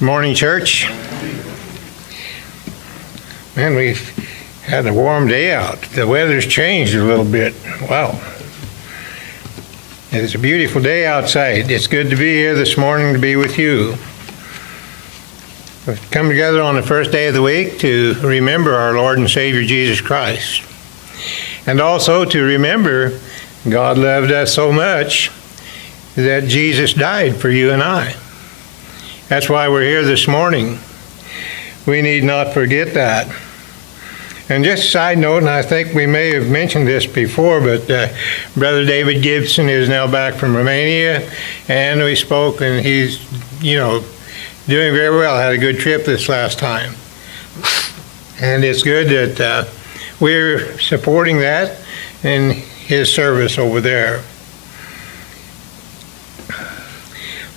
Morning, church. Man, we've had a warm day out. The weather's changed a little bit. Wow. It's a beautiful day outside. It's good to be here this morning to be with you. We've come together on the first day of the week to remember our Lord and Savior Jesus Christ. And also to remember God loved us so much that Jesus died for you and I. That's why we're here this morning. We need not forget that. And just a side note, and I think we may have mentioned this before, but Brother David Gibson is now back from Romania, and we spoke, and he's, doing very well. Had a good trip this last time. And it's good that we're supporting that in his service over there.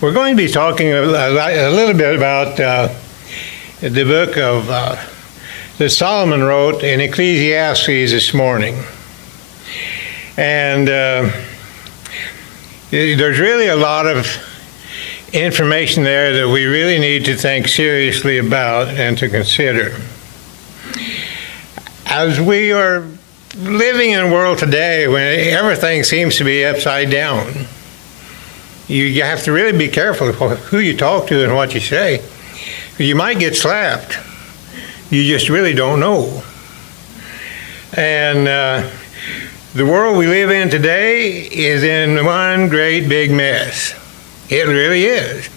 We're going to be talking a little bit about the book of that Solomon wrote in Ecclesiastes this morning. And there's really a lot of information there that we really need to think seriously about and to consider. As we are living in a world today when everything seems to be upside down, you have to really be careful who you talk to and what you say. You might get slapped. You just really don't know. And the world we live in today is in one great big mess. It really is.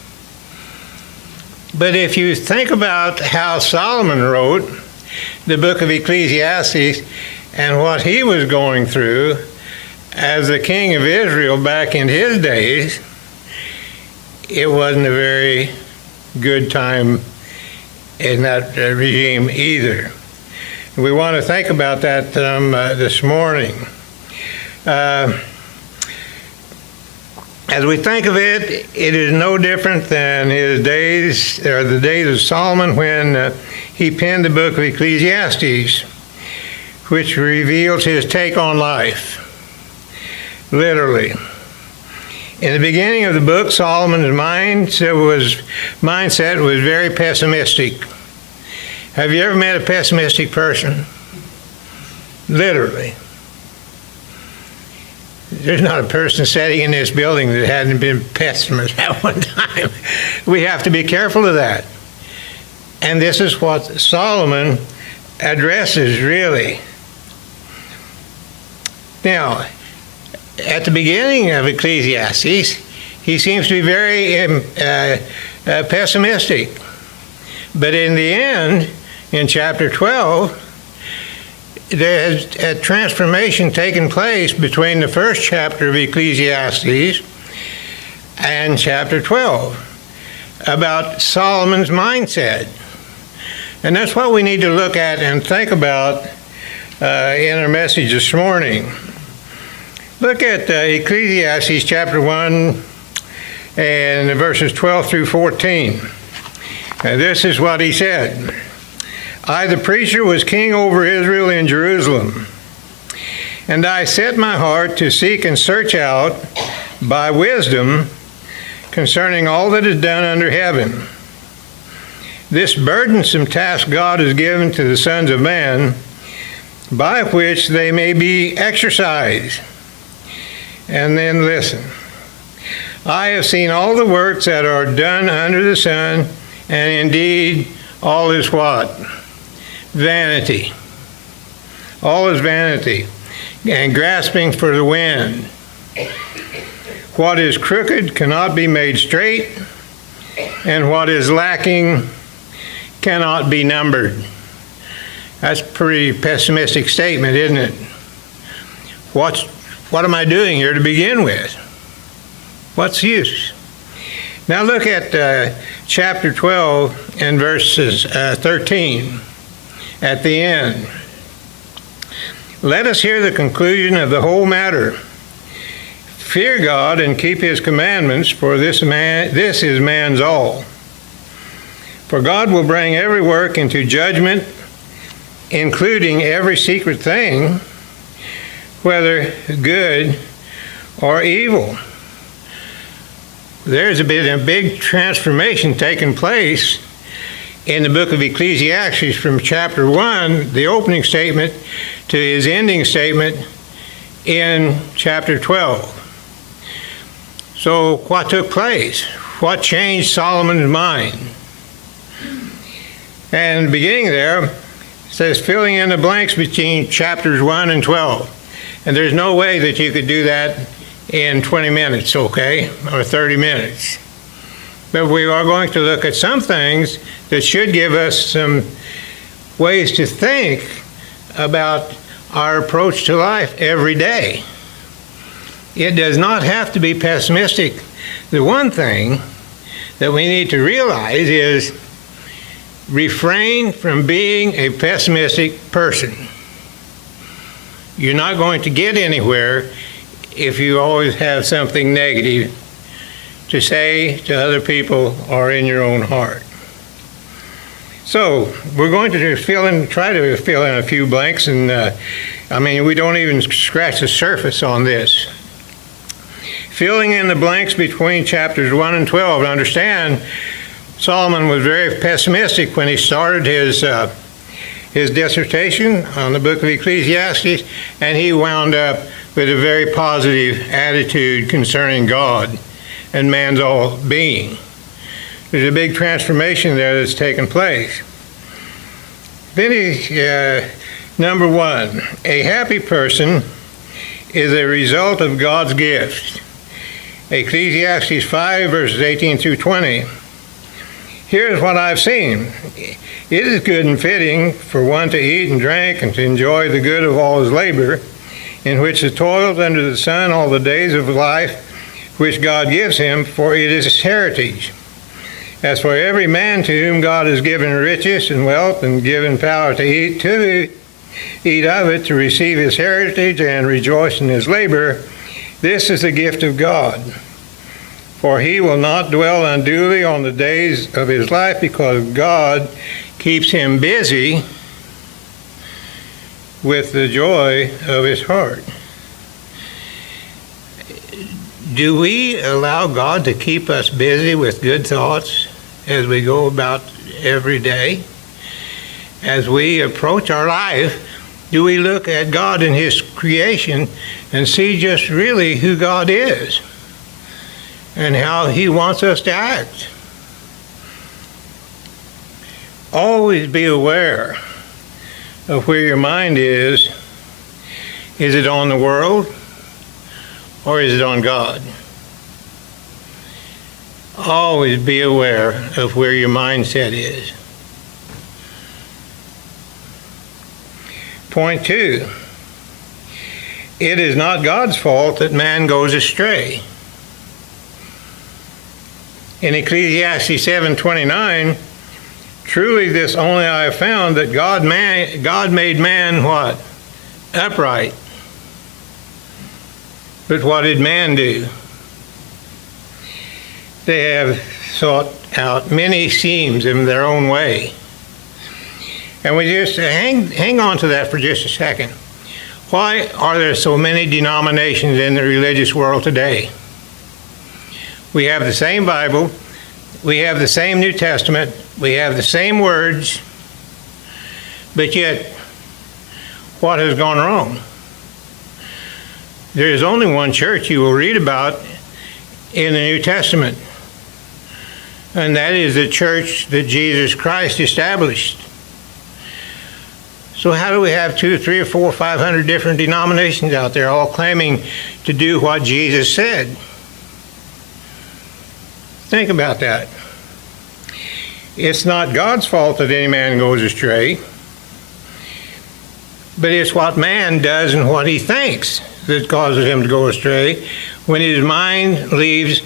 But if you think about how Solomon wrote the book of Ecclesiastes and what he was going through as the king of Israel back in his days, it wasn't a very good time in that regime either. We want to think about that this morning. As we think of it, it is no different than his days, or the days of Solomon when he penned the book of Ecclesiastes, which reveals his take on life, literally. In the beginning of the book, Solomon's mindset was very pessimistic. Have you ever met a pessimistic person? Literally. There's not a person sitting in this building that hadn't been pessimist at one time. We have to be careful of that. And this is what Solomon addresses, really. Now, at the beginning of Ecclesiastes, he seems to be very pessimistic. But in the end, in chapter 12, there's a transformation taking place between the first chapter of Ecclesiastes and chapter 12 about Solomon's mindset. And that's what we need to look at and think about in our message this morning. Look at Ecclesiastes chapter 1 and verses 12 through 14. This is what he said. I, the preacher, was king over Israel in Jerusalem, and I set my heart to seek and search out by wisdom concerning all that is done under heaven. This burdensome task God has given to the sons of man, by which they may be exercised. And then listen. I have seen all the works that are done under the sun, and indeed all is what? Vanity. All is vanity, and grasping for the wind. What is crooked cannot be made straight, and what is lacking cannot be numbered. That's a pretty pessimistic statement, isn't it? What am I doing here to begin with? What's the use? Now look at chapter 12 and verses 13 at the end. Let us hear the conclusion of the whole matter. Fear God and keep his commandments, for this is man's all. For God will bring every work into judgment, including every secret thing, whether good or evil. there's been a big transformation taking place in the book of Ecclesiastes from chapter 1, the opening statement, to his ending statement in chapter 12. So what took place? What changed Solomon's mind? And beginning there, it says filling in the blanks between chapters 1 and 12. And there's no way that you could do that in 20 minutes, okay, or 30 minutes. But we are going to look at some things that should give us some ways to think about our approach to life every day. It does not have to be pessimistic. The one thing that we need to realize is refrain from being a pessimistic person. You're not going to get anywhere if you always have something negative to say to other people or in your own heart. So we're going to try to fill in a few blanks, and we don't even scratch the surface on this. Filling in the blanks between chapters 1 and 12. Understand, Solomon was very pessimistic when he started his dissertation on the book of Ecclesiastes, and he wound up with a very positive attitude concerning God and man's all being. There's a big transformation there that's taken place. Then number 1, a happy person is a result of God's gift. Ecclesiastes 5, verses 18 through 20. Here's what I've seen. It is good and fitting for one to eat and drink and to enjoy the good of all his labor, in which he toils under the sun all the days of life which God gives him, for it is his heritage. As for every man to whom God has given riches and wealth and given power to eat of it, to receive his heritage and rejoice in his labor, this is the gift of God. For he will not dwell unduly on the days of his life, because God keeps him busy with the joy of his heart. Do we allow God to keep us busy with good thoughts as we go about every day? As we approach our life, do we look at God and his creation and see just really who God is and how he wants us to act? Always be aware of where your mind is. Is it on the world or is it on God? Always be aware of where your mindset is. Point 2, it is not God's fault that man goes astray. In Ecclesiastes 7:29, truly this only I have found, that God made man what? Upright. But what did man do? They have sought out many schemes in their own way. And we just hang on to that for just a second. Why are there so many denominations in the religious world today? We have the same Bible, we have the same New Testament, we have the same words, but yet, what has gone wrong? There is only one church you will read about in the New Testament, and that is the church that Jesus Christ established. So how do we have 200, 300, 400, 500 different denominations out there all claiming to do what Jesus said? Think about that. It's not God's fault that any man goes astray, but it's what man does and what he thinks that causes him to go astray when his mind leaves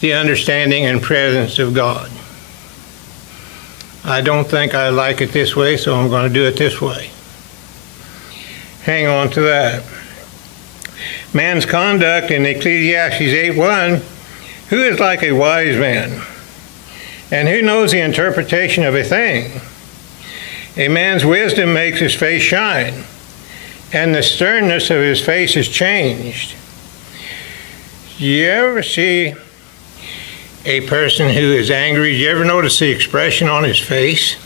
the understanding and presence of God. I don't think I like it this way, so I'm going to do it this way. Hang on to that. Man's conduct in Ecclesiastes 8:1, who is like a wise man, and who knows the interpretation of a thing? A man's wisdom makes his face shine, and the sternness of his face is changed. You ever see a person who is angry, do you ever notice the expression on his face?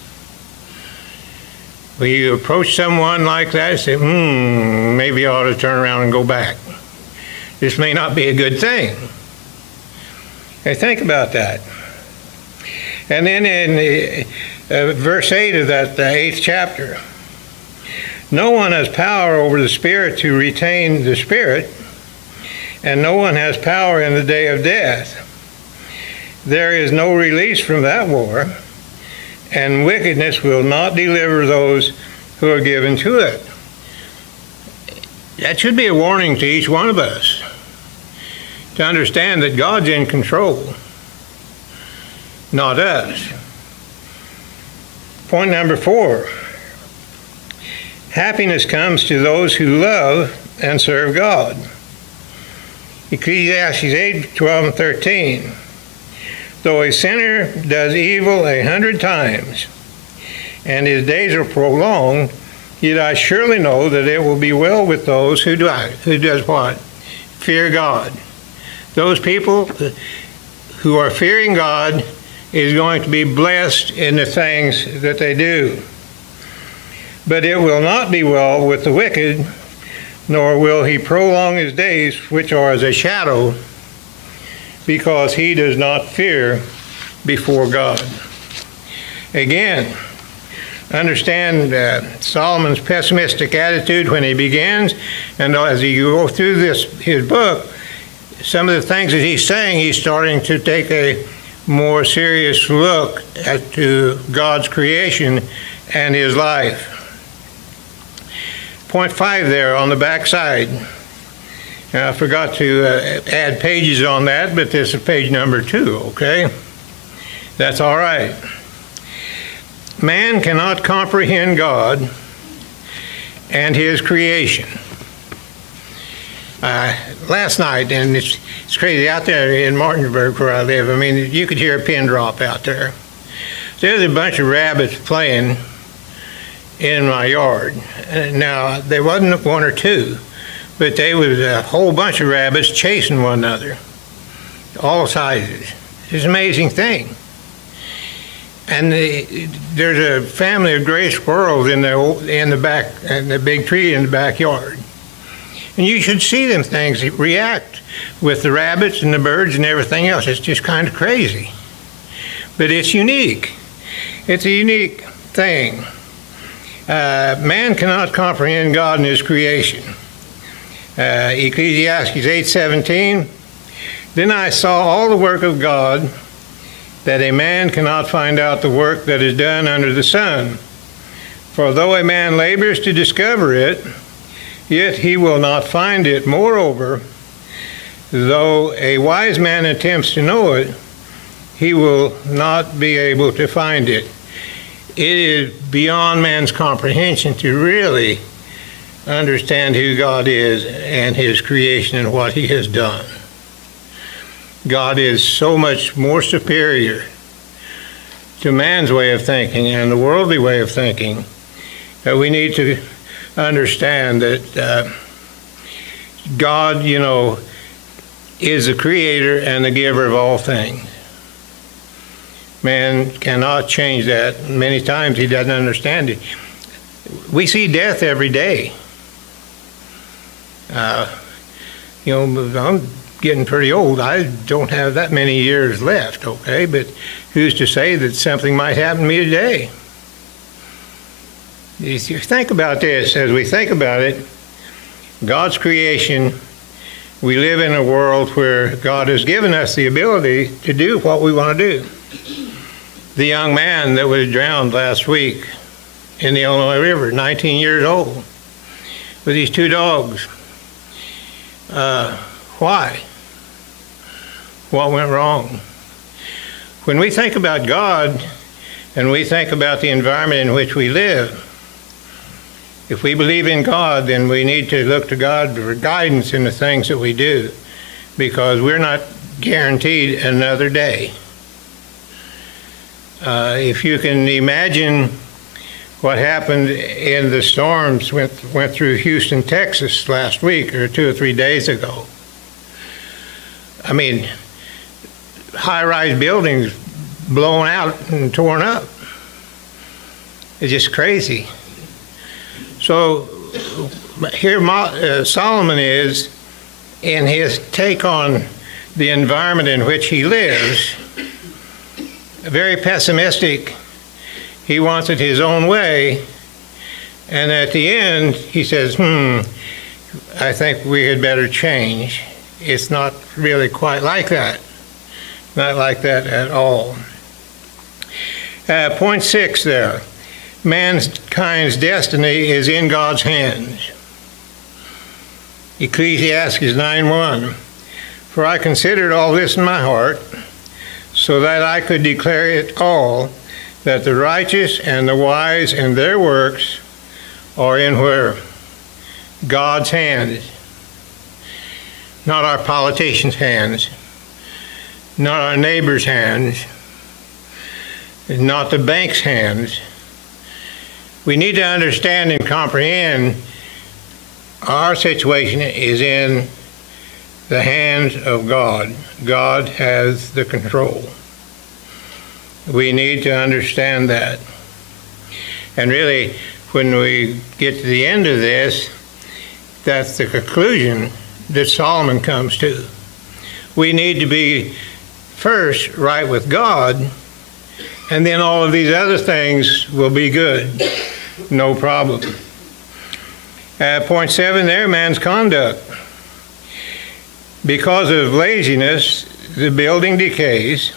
When you approach someone like that, you say, maybe I ought to turn around and go back. This may not be a good thing. Hey, think about that. And then in verse 8 of that 8th chapter, no one has power over the Spirit to retain the Spirit, and no one has power in the day of death. There is no release from that war, and wickedness will not deliver those who are given to it. That should be a warning to each one of us, to understand that God's in control, not us. Point number 4. Happiness comes to those who love and serve God. Ecclesiastes 8:12 and 13. Though a sinner does evil 100 times, and his days are prolonged, yet I surely know that it will be well with those who does what? Fear God. Those people who are fearing God is going to be blessed in the things that they do. But it will not be well with the wicked, nor will he prolong his days, which are as a shadow, because he does not fear before God. Again, understand Solomon's pessimistic attitude when he begins, and as you go through his book, some of the things that he's saying, he's starting to take a more serious look to God's creation and his life. Point 5 there on the back side. I forgot to add pages on that, but this is page number 2, okay? That's all right. Man cannot comprehend God and his creation. Last night, and it's crazy out there in Martinsburg where I live, I mean, you could hear a pin drop out there. There's a bunch of rabbits playing in my yard. Now, there wasn't 1 or 2, but there was a whole bunch of rabbits chasing one another, all sizes. It's an amazing thing. And there's a family of gray squirrels in the back, and the big tree in the backyard. And you should see them things react with the rabbits and the birds and everything else. It's just kind of crazy. But it's unique. It's a unique thing. Man cannot comprehend God and his creation. Ecclesiastes 8:17, then I saw all the work of God, that a man cannot find out the work that is done under the sun. For though a man labors to discover it, yet he will not find it. Moreover, though a wise man attempts to know it, he will not be able to find it. It is beyond man's comprehension to really understand who God is and his creation and what he has done. God is so much more superior to man's way of thinking and the worldly way of thinking that we need to understand that God, is the creator and the giver of all things. Man cannot change that. Many times he doesn't understand it. We see death every day. I'm getting pretty old. I don't have that many years left, okay? But who's to say that something might happen to me today? If you think about this, as we think about it, God's creation, we live in a world where God has given us the ability to do what we want to do. The young man that was drowned last week in the Illinois River, 19 years old, with these 2 dogs. Why? What went wrong? When we think about God and we think about the environment in which we live, if we believe in God, then we need to look to God for guidance in the things that we do, because we're not guaranteed another day. If you can imagine what happened in the storms went through Houston, Texas last week or 2 or 3 days ago. I mean, high-rise buildings blown out and torn up. It's just crazy. So here Solomon is in his take on the environment in which he lives, very pessimistic. He wants it his own way. And at the end, he says, I think we had better change. It's not really quite like that. Not like that at all. Point 6 there. Mankind's destiny is in God's hands. Ecclesiastes 9:1. For I considered all this in my heart, so that I could declare it all, that the righteous and the wise and their works are in where? God's hands. Not our politicians' hands. Not our neighbors' hands. Not the bank's hands. We need to understand and comprehend our situation is in the hands of God. God has the control. We need to understand that. And really, when we get to the end of this, that's the conclusion that Solomon comes to. We need to be first right with God, and then all of these other things will be good. No problem. Point 7 there, man's conduct. Because of laziness, the building decays,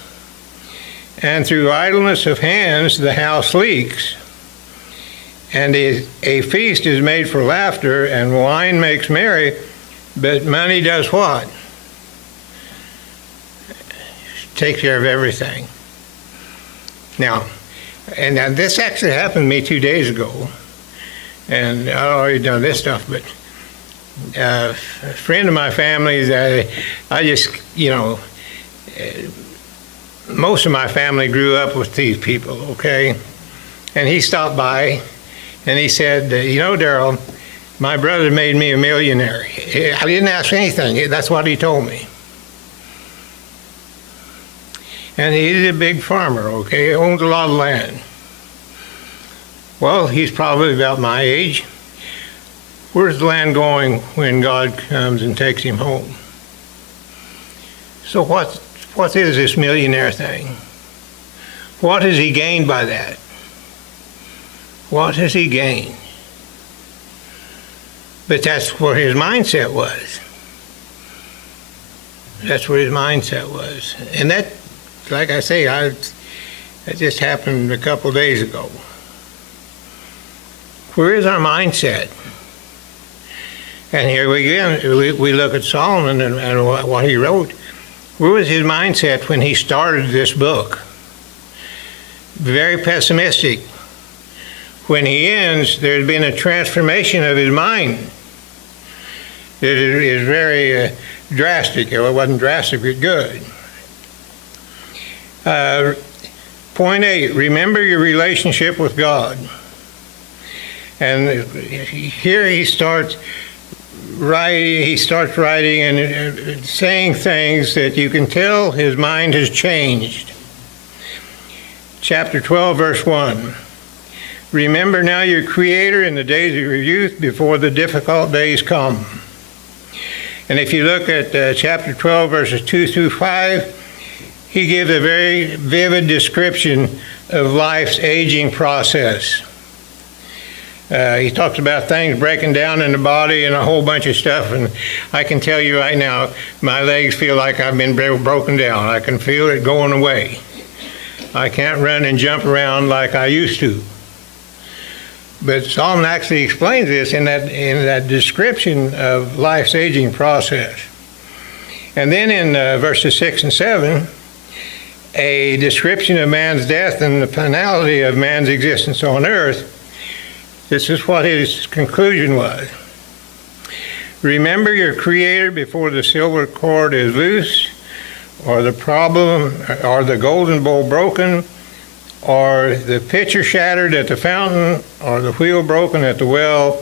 and through idleness of hands, the house leaks. And a feast is made for laughter, and wine makes merry, but money does what? Takes care of everything. Now, and this actually happened to me 2 days ago, and I've already done this stuff, but a friend of my family's, I just, most of my family grew up with these people, okay? And he stopped by, and he said, Darrell, my brother made me a millionaire. I didn't ask anything. That's what he told me. And he's a big farmer, okay? He owns a lot of land. Well, he's probably about my age. Where's the land going when God comes and takes him home? So what is this millionaire thing? What has he gained by that? What has he gained? But that's where his mindset was. That's where his mindset was. And that, like I say, that just happened a couple days ago. Where is our mindset? And here we look at Solomon and what he wrote. Where was his mindset when he started this book? Very pessimistic. When he ends, there's been a transformation of his mind. It is very drastic. Well, it wasn't drastic, but good. Point 8, remember your relationship with God. And here he starts writing and saying things that you can tell his mind has changed. Chapter 12, verse 1. Remember now your Creator in the days of your youth before the difficult days come. And if you look at chapter 12, verses 2 through 5, he gives a very vivid description of life's aging process. He talks about things breaking down in the body and a whole bunch of stuff, and I can tell you right now, my legs feel like I've been broken down. I can feel it going away. I can't run and jump around like I used to. But Solomon actually explains this in that description of life's aging process. And then in verses 6 and 7, a description of man's death and the finality of man's existence on earth. This is what his conclusion was. Remember your Creator before the silver cord is loose, or the problem, or the golden bowl broken, or the pitcher shattered at the fountain, or the wheel broken at the well.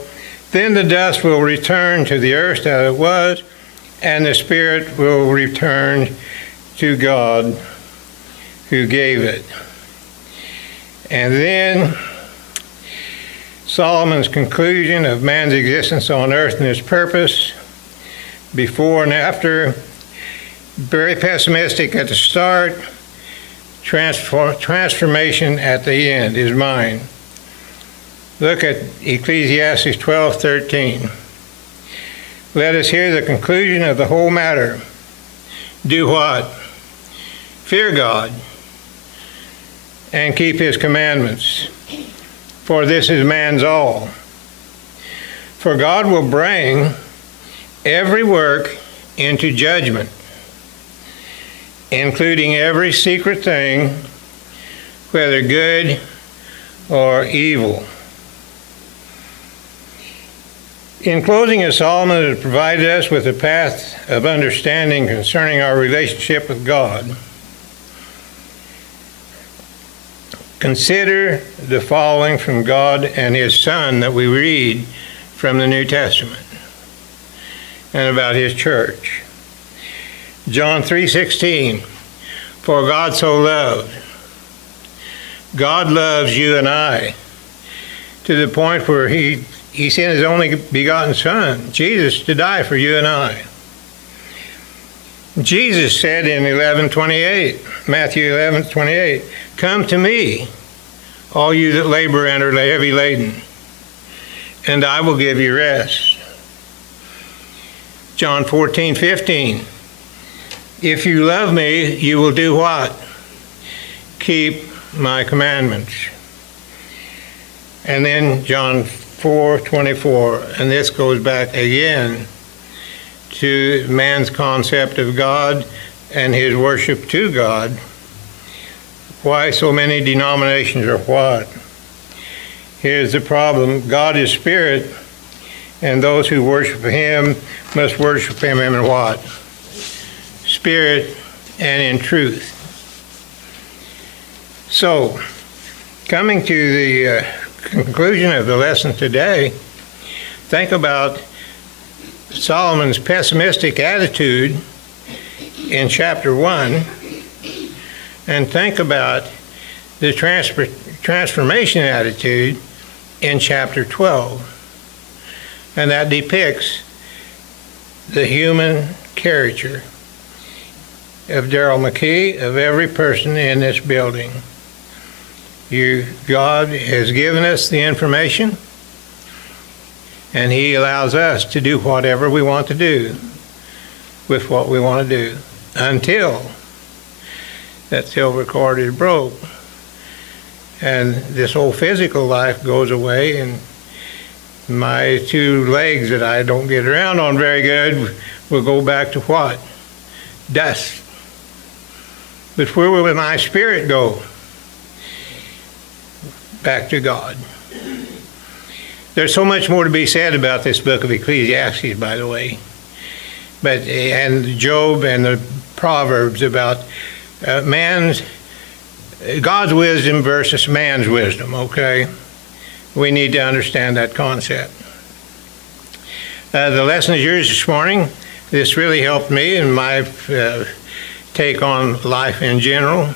Then the dust will return to the earth as it was, and the spirit will return to God who gave it. And then Solomon's conclusion of man's existence on earth and his purpose, before and after, very pessimistic at the start, transformation at the end is mine. Look at Ecclesiastes 12:13. Let us hear the conclusion of the whole matter. Do what? Fear God and keep his commandments, for this is man's all. For God will bring every work into judgment, including every secret thing, whether good or evil. In closing, Solomon has provided us with a path of understanding concerning our relationship with God. Consider the following from God and his Son that we read from the New Testament and about his church. John 3:16, for God so loved. God loves you and I to the point where he sent his only begotten Son, Jesus, to die for you and I. Jesus said in Matthew 11:28, come to me, all you that labor and are heavy laden, and I will give you rest. John 14:15, if you love me, you will do what? Keep my commandments. And then John 4:24, and this goes back again to man's concept of God and his worship to God. Why so many denominations or what? Here's the problem. God is spirit, and those who worship him must worship him in what? Spirit and in truth. So, coming to the conclusion of the lesson today, think about Solomon's pessimistic attitude in chapter 1, and think about the transformation attitude in chapter 12. And that depicts the human character of Darrell McKee, of every person in this building. God has given us the information, and he allows us to do whatever we want to do with what we want to do until that silver cord is broke and this whole physical life goes away, and my two legs that I don't get around on very good will go back to what? Dust. But where will my spirit go? Back to God. There's so much more to be said about this book of Ecclesiastes, by the way, and Job and the Proverbs about God's wisdom versus man's wisdom, okay? We need to understand that concept. The lesson is yours this morning. This really helped me in my take on life in general.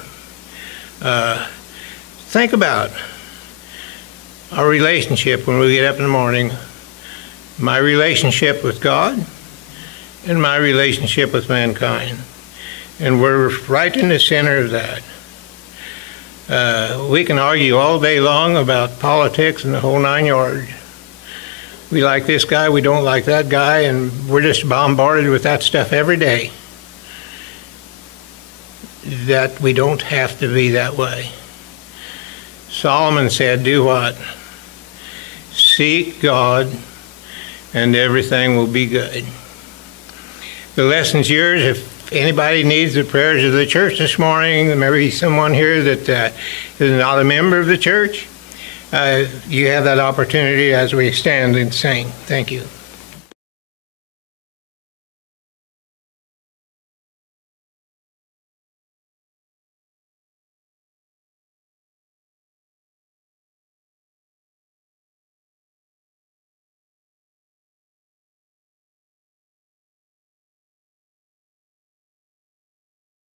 Think about our relationship when we get up in the morning, my relationship with God and my relationship with mankind. And we're right in the center of that. We can argue all day long about politics and the whole 9 yards. We like this guy, we don't like that guy, and we're just bombarded with that stuff every day. That we don't have to be that way. Solomon said, do what? Seek God, and everything will be good. The lesson's yours. If anybody needs the prayers of the church this morning, maybe someone here that is not a member of the church, you have that opportunity as we stand and sing. Thank you.